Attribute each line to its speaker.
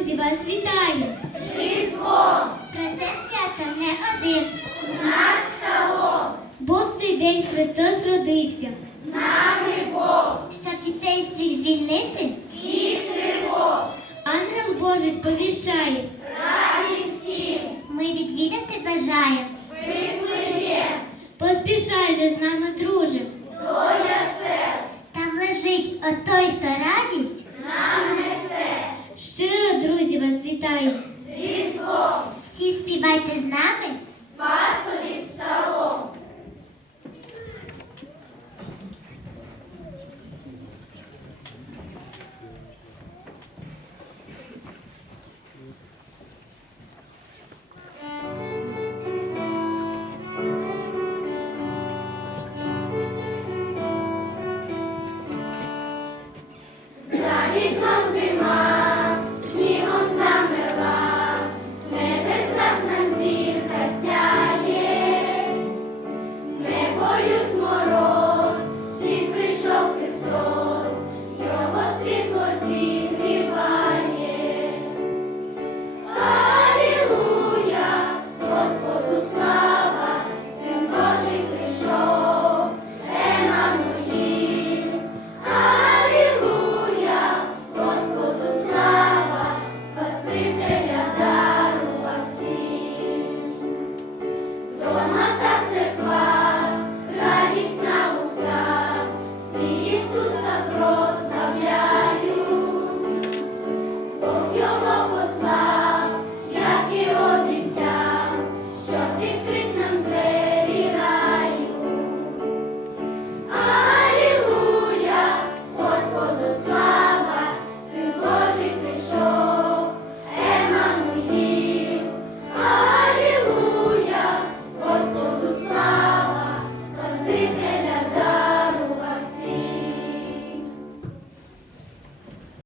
Speaker 1: друзі, вас вітаю!
Speaker 2: З Різдвом!
Speaker 1: Про це свято не один.
Speaker 2: У нас село!
Speaker 1: Бо в цей день Христос родився.
Speaker 2: З нами Бог!
Speaker 1: Щоб дітей своїх звільнити,
Speaker 2: Від тривог!
Speaker 1: ангел Божий сповіщає.
Speaker 2: Радість всім!
Speaker 1: Ми відвідати бажаєм.
Speaker 2: Вифлеєм!
Speaker 1: Поспішай же з нами, друже.
Speaker 2: До ясел!
Speaker 1: Там лежить отой, хто радість.
Speaker 2: Нам несе!
Speaker 1: Щиро, друзі, вас вітаю.
Speaker 2: З Різдвом!
Speaker 1: Всі співайте з нами.
Speaker 2: Спасові